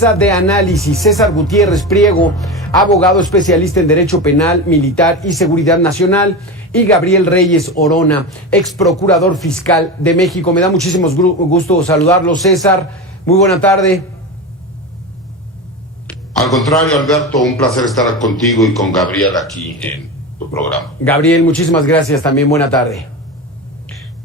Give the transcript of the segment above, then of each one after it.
De análisis, César Gutiérrez Priego, abogado especialista en Derecho Penal, Militar y Seguridad Nacional, y Gabriel Reyes Orona, ex procurador fiscal de México. Me da muchísimo gusto saludarlo, César. Muy buena tarde. Al contrario, Alberto, un placer estar contigo y con Gabriel aquí en tu programa. Gabriel, muchísimas gracias también. Buena tarde.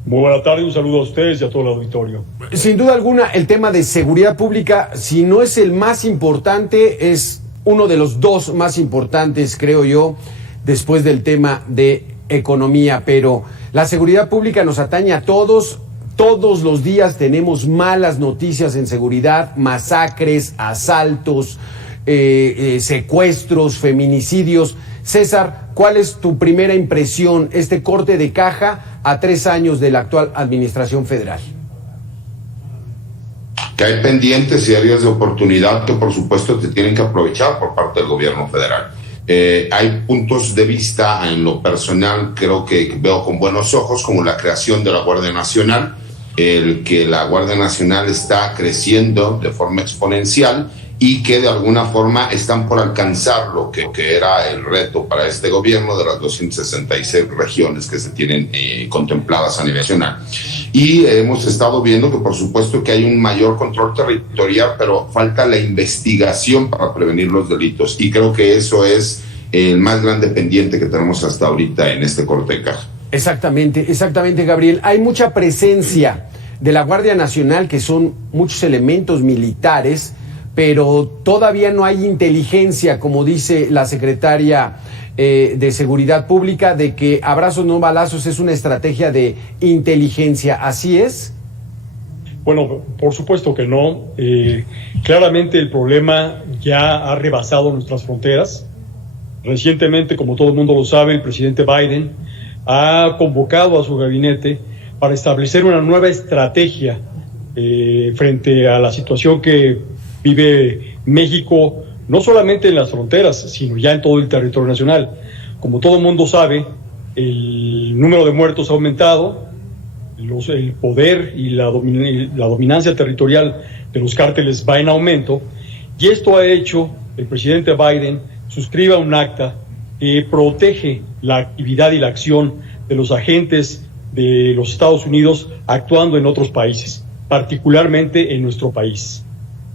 Muy buena tarde, un saludo a ustedes y a todo el auditorio. Sin duda alguna, el tema de seguridad pública, si no es el más importante, es uno de los dos más importantes, creo yo, después del tema de economía. Pero la seguridad pública nos atañe a todos. Todos los días tenemos malas noticias en seguridad, masacres, asaltos, secuestros, feminicidios. César, ¿cuál es tu primera impresión, este corte de caja a 3 años de la actual administración federal? Que hay pendientes y áreas de oportunidad que por supuesto te tienen que aprovechar por parte del gobierno federal. Hay puntos de vista en lo personal, creo que veo con buenos ojos, como la creación de la Guardia Nacional, el que la Guardia Nacional está creciendo de forma exponencial y que de alguna forma están por alcanzar lo que era el reto para este gobierno de las 266 regiones que se tienen contempladas a nivel nacional. Y hemos estado viendo que por supuesto que hay un mayor control territorial, pero falta la investigación para prevenir los delitos, y creo que eso es el más grande pendiente que tenemos hasta ahorita en este corte de caja. Exactamente, Gabriel. Hay mucha presencia de la Guardia Nacional, que son muchos elementos militares, pero todavía no hay inteligencia, como dice la secretaria de Seguridad Pública, de que abrazos no balazos es una estrategia de inteligencia. ¿Así es? Bueno, por supuesto que no. Claramente el problema ya ha rebasado nuestras fronteras. Recientemente, como todo el mundo lo sabe, el presidente Biden ha convocado a su gabinete para establecer una nueva estrategia frente a la situación que vive México, no solamente en las fronteras, sino ya en todo el territorio nacional. Como todo el mundo sabe, el número de muertos ha aumentado, el poder y la dominancia territorial de los cárteles va en aumento, y esto ha hecho que el presidente Biden suscriba un acta que protege la actividad y la acción de los agentes de los Estados Unidos actuando en otros países, particularmente en nuestro país.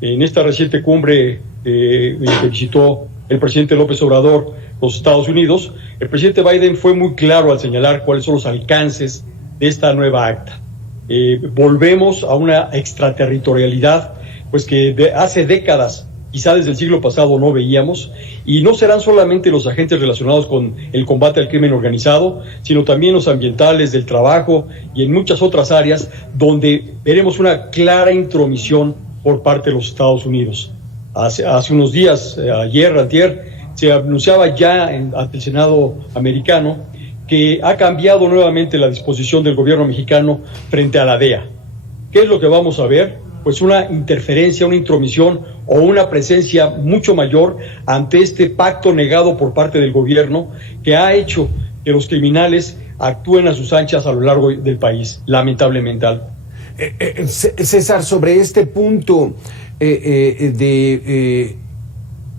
En esta reciente cumbre que visitó el presidente López Obrador los Estados Unidos, el presidente Biden fue muy claro al señalar cuáles son los alcances de esta nueva acta. Volvemos a una extraterritorialidad pues que hace décadas, quizá desde el siglo pasado, no veíamos, y no serán solamente los agentes relacionados con el combate al crimen organizado, sino también los ambientales, del trabajo y en muchas otras áreas donde veremos una clara intromisión por parte de los Estados Unidos. Hace unos días, antier, se anunciaba ya ante el Senado americano que ha cambiado nuevamente la disposición del gobierno mexicano frente a la DEA. ¿Qué es lo que vamos a ver? Pues una interferencia, una intromisión o una presencia mucho mayor ante este pacto negado por parte del gobierno que ha hecho que los criminales actúen a sus anchas a lo largo del país, lamentablemente. César, sobre este punto de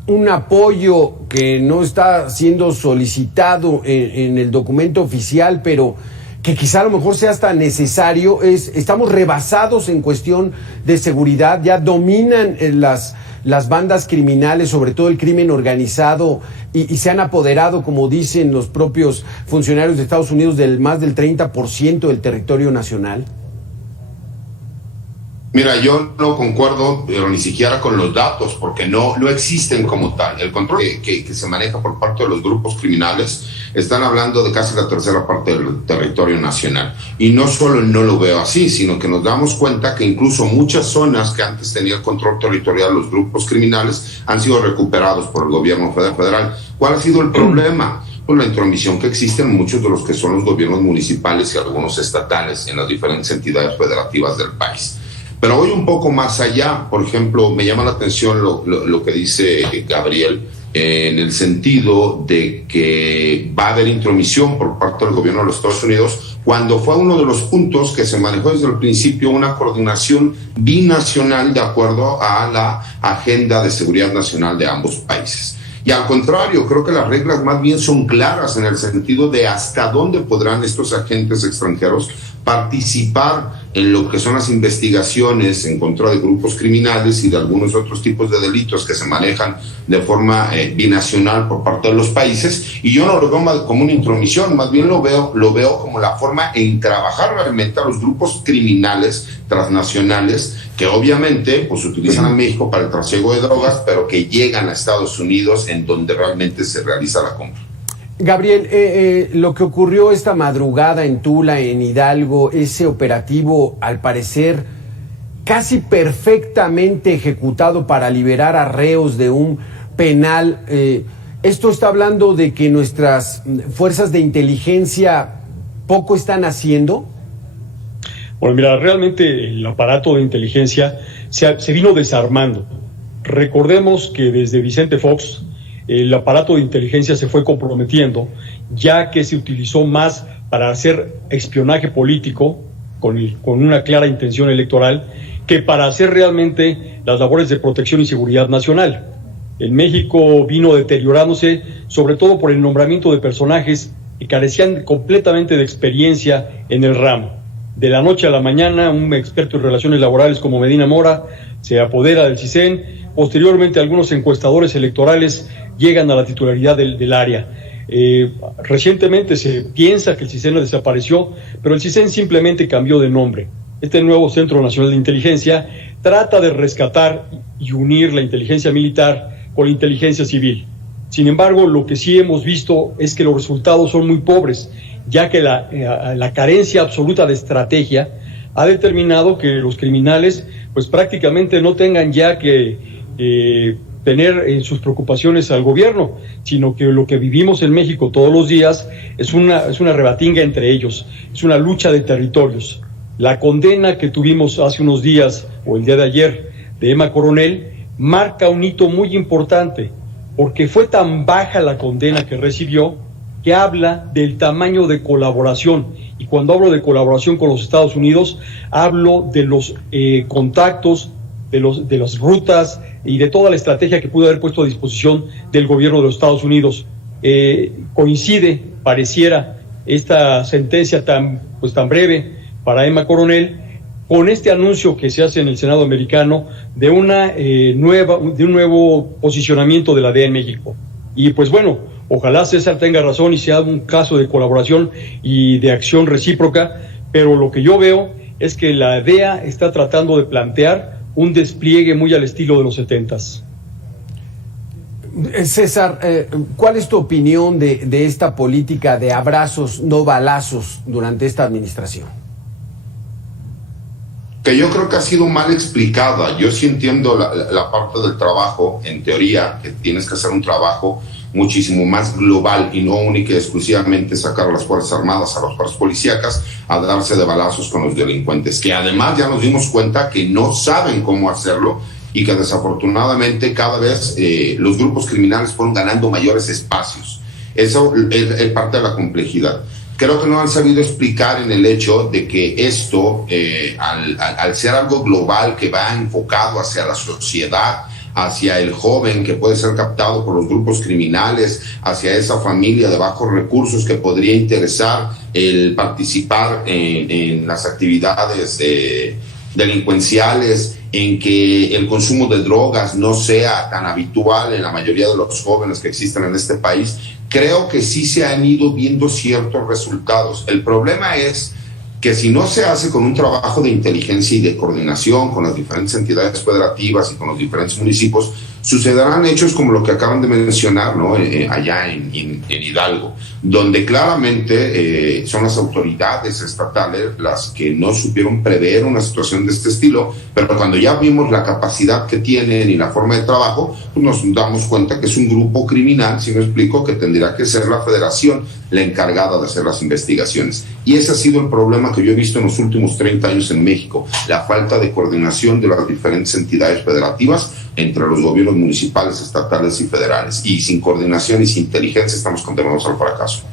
un apoyo que no está siendo solicitado en el documento oficial, pero que quizá a lo mejor sea hasta necesario, estamos rebasados en cuestión de seguridad, ya dominan las bandas criminales, sobre todo el crimen organizado, y se han apoderado, como dicen los propios funcionarios de Estados Unidos, del más del 30% del territorio nacional. Mira, yo no concuerdo, pero ni siquiera con los datos, porque no existen como tal. El control que se maneja por parte de los grupos criminales, están hablando de casi la tercera parte del territorio nacional. Y no solo no lo veo así, sino que nos damos cuenta que incluso muchas zonas que antes tenían el control territorial los grupos criminales han sido recuperados por el gobierno federal. ¿Cuál ha sido el problema? Pues la intromisión que existe en muchos de los que son los gobiernos municipales y algunos estatales en las diferentes entidades federativas del país. Pero voy un poco más allá. Por ejemplo, me llama la atención lo que dice Gabriel en el sentido de que va a haber intromisión por parte del gobierno de los Estados Unidos, cuando fue uno de los puntos que se manejó desde el principio una coordinación binacional de acuerdo a la agenda de seguridad nacional de ambos países. Y al contrario, creo que las reglas más bien son claras en el sentido de hasta dónde podrán estos agentes extranjeros participar en lo que son las investigaciones en contra de grupos criminales y de algunos otros tipos de delitos que se manejan de forma binacional por parte de los países. Y yo no lo veo como una intromisión, más bien lo veo como la forma en trabajar realmente a los grupos criminales transnacionales que obviamente pues utilizan a México para el trasiego de drogas, pero que llegan a Estados Unidos en donde realmente se realiza la compra. Gabriel, lo que ocurrió esta madrugada en Tula, en Hidalgo, ese operativo, al parecer, casi perfectamente ejecutado para liberar a reos de un penal, esto está hablando de que nuestras fuerzas de inteligencia poco están haciendo. Bueno, mira, realmente el aparato de inteligencia se vino desarmando. Recordemos que desde Vicente Fox, el aparato de inteligencia se fue comprometiendo, ya que se utilizó más para hacer espionaje político con una clara intención electoral que para hacer realmente las labores de protección y seguridad nacional. En México vino deteriorándose, sobre todo por el nombramiento de personajes que carecían completamente de experiencia en el ramo. De la noche a la mañana, un experto en relaciones laborales como Medina Mora se apodera del CISEN. Posteriormente, algunos encuestadores electorales llegan a la titularidad del área. Recientemente se piensa que el CISEN desapareció, pero el CISEN simplemente cambió de nombre. Este nuevo Centro Nacional de Inteligencia trata de rescatar y unir la inteligencia militar con la inteligencia civil. Sin embargo, lo que sí hemos visto es que los resultados son muy pobres, ya que la carencia absoluta de estrategia ha determinado que los criminales pues prácticamente no tengan ya que tener en sus preocupaciones al gobierno, sino que lo que vivimos en México todos los días es una rebatinga entre ellos, es una lucha de territorios. La condena que tuvimos hace unos días, o el día de ayer, de Emma Coronel, marca un hito muy importante, porque fue tan baja la condena que recibió, que habla del tamaño de colaboración. Y cuando hablo de colaboración con los Estados Unidos, hablo de los contactos, de las rutas y de toda la estrategia que pudo haber puesto a disposición del gobierno de los Estados Unidos. Coincide, pareciera, esta sentencia tan breve para Emma Coronel con este anuncio que se hace en el Senado americano de un nuevo posicionamiento de la DEA en México. Y pues bueno, ojalá César tenga razón y sea un caso de colaboración y de acción recíproca, pero lo que yo veo es que la DEA está tratando de plantear un despliegue muy al estilo de los 70s. César, ¿cuál es tu opinión de esta política de abrazos, no balazos durante esta administración? Que yo creo que ha sido mal explicada. Yo sí entiendo la parte del trabajo, en teoría, que tienes que hacer un trabajo muchísimo más global y no única y exclusivamente sacar a las Fuerzas Armadas, a las fuerzas policíacas, a darse de balazos con los delincuentes, que además ya nos dimos cuenta que no saben cómo hacerlo y que desafortunadamente cada vez los grupos criminales fueron ganando mayores espacios. Eso es parte de la complejidad. Creo que no han sabido explicar en el hecho de que esto, al ser algo global que va enfocado hacia la sociedad, hacia el joven que puede ser captado por los grupos criminales, hacia esa familia de bajos recursos que podría interesar el participar en las actividades delincuenciales, en que el consumo de drogas no sea tan habitual en la mayoría de los jóvenes que existen en este país. Creo que sí se han ido viendo ciertos resultados. El problema es que si no se hace con un trabajo de inteligencia y de coordinación con las diferentes entidades federativas y con los diferentes municipios, sucederán hechos como lo que acaban de mencionar, ¿no? Allá en Hidalgo, donde claramente son las autoridades estatales las que no supieron prever una situación de este estilo, pero cuando ya vimos la capacidad que tienen y la forma de trabajo, pues nos damos cuenta que es un grupo criminal, si me explico, que tendría que ser la federación la encargada de hacer las investigaciones. Y ese ha sido el problema que yo he visto en los últimos 30 años en México, la falta de coordinación de las diferentes entidades federativas entre los gobiernos gobiernos municipales, estatales y federales. Y sin coordinación y sin inteligencia estamos condenados al fracaso.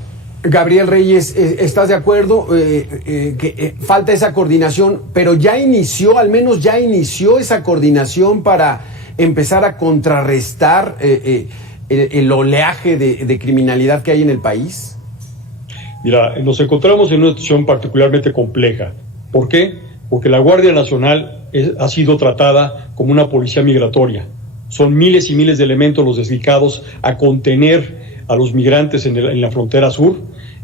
Gabriel Reyes, ¿estás de acuerdo que falta esa coordinación, pero ya inició, al menos ya inició esa coordinación para empezar a contrarrestar el oleaje de criminalidad que hay en el país? Mira, nos encontramos en una situación particularmente compleja. ¿Por qué? Porque la Guardia Nacional ha sido tratada como una policía migratoria. Son miles y miles de elementos los dedicados a contener a los migrantes en la frontera sur,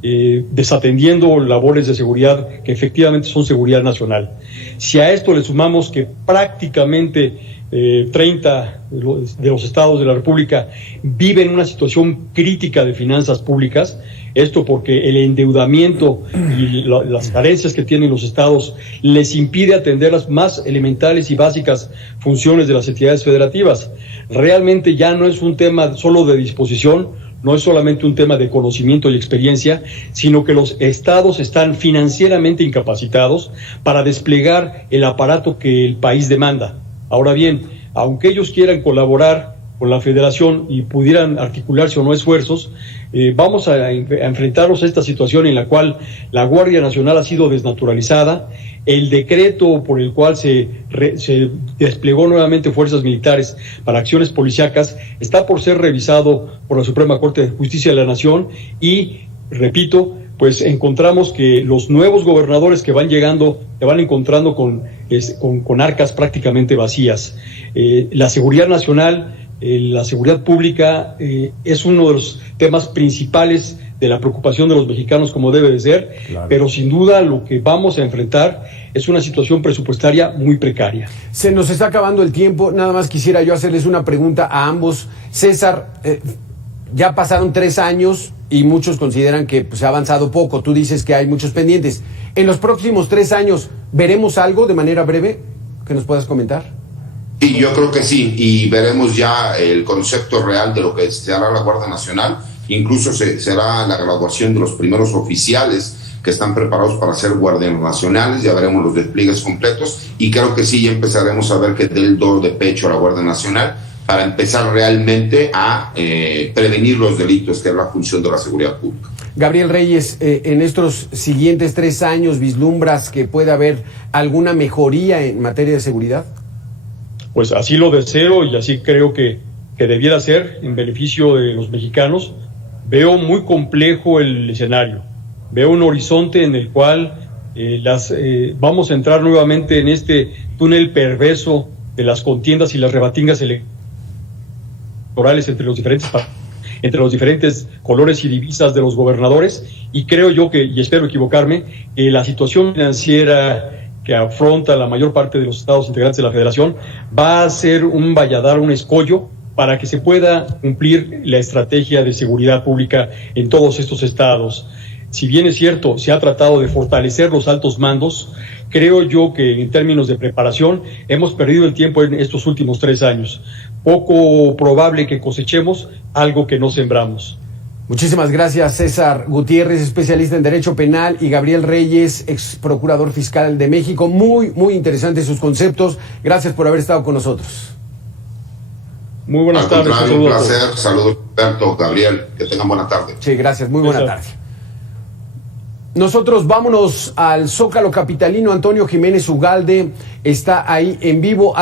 desatendiendo labores de seguridad que efectivamente son seguridad nacional. Si a esto le sumamos que prácticamente 30 de los estados de la República viven una situación crítica de finanzas públicas, esto porque el endeudamiento y las carencias que tienen los estados les impide atender las más elementales y básicas funciones de las entidades federativas. Realmente ya no es un tema solo de disposición, no es solamente un tema de conocimiento y experiencia, sino que los estados están financieramente incapacitados para desplegar el aparato que el país demanda. Ahora bien, aunque ellos quieran colaborar con la federación y pudieran articularse o no esfuerzos, vamos a enfrentarnos a esta situación en la cual la Guardia Nacional ha sido desnaturalizada. El decreto por el cual se desplegó nuevamente fuerzas militares para acciones policíacas está por ser revisado por la Suprema Corte de Justicia de la Nación y, repito, pues encontramos que los nuevos gobernadores que van llegando se van encontrando con arcas prácticamente vacías. La seguridad nacional, la seguridad pública es uno de los temas principales de la preocupación de los mexicanos, como debe de ser, claro. Pero sin duda lo que vamos a enfrentar es una situación presupuestaria muy precaria. Se nos está acabando el tiempo, nada más quisiera yo hacerles una pregunta a ambos. César, ya pasaron 3 años y muchos consideran que se ha avanzado poco, tú dices que hay muchos pendientes. En los próximos 3 años, ¿veremos algo de manera breve que nos puedas comentar? Sí, yo creo que sí, y veremos ya el concepto real de lo que se hará la Guardia Nacional. Incluso será la graduación de los primeros oficiales que están preparados para ser guardias nacionales, ya veremos los despliegues completos y creo que sí, ya empezaremos a ver que dé el dolor de pecho a la Guardia Nacional para empezar realmente a prevenir los delitos, que es la función de la seguridad pública. Gabriel Reyes, en estos siguientes 3 años, ¿vislumbras que puede haber alguna mejoría en materia de seguridad? Pues así lo deseo y así creo que debiera ser en beneficio de los mexicanos. Veo muy complejo el escenario, veo un horizonte en el cual vamos a entrar nuevamente en este túnel perverso de las contiendas y las rebatingas electorales entre los diferentes colores y divisas de los gobernadores, y creo yo que, y espero equivocarme, que la situación financiera que afronta la mayor parte de los estados integrantes de la federación va a ser un valladar, un escollo para que se pueda cumplir la estrategia de seguridad pública en todos estos estados. Si bien es cierto, se ha tratado de fortalecer los altos mandos, creo yo que en términos de preparación hemos perdido el tiempo en estos últimos 3 años. Poco probable que cosechemos algo que no sembramos. Muchísimas gracias, César Gutiérrez, especialista en Derecho Penal, y Gabriel Reyes, ex procurador fiscal de México. Muy, muy interesantes sus conceptos. Gracias por haber estado con nosotros. Muy buenas tardes. Un placer. Saludos, Alberto, Gabriel. Que tengan buena tarde. Sí, gracias. Muy buena tarde. Nosotros vámonos al Zócalo capitalino. Antonio Jiménez Ugalde está ahí en vivo.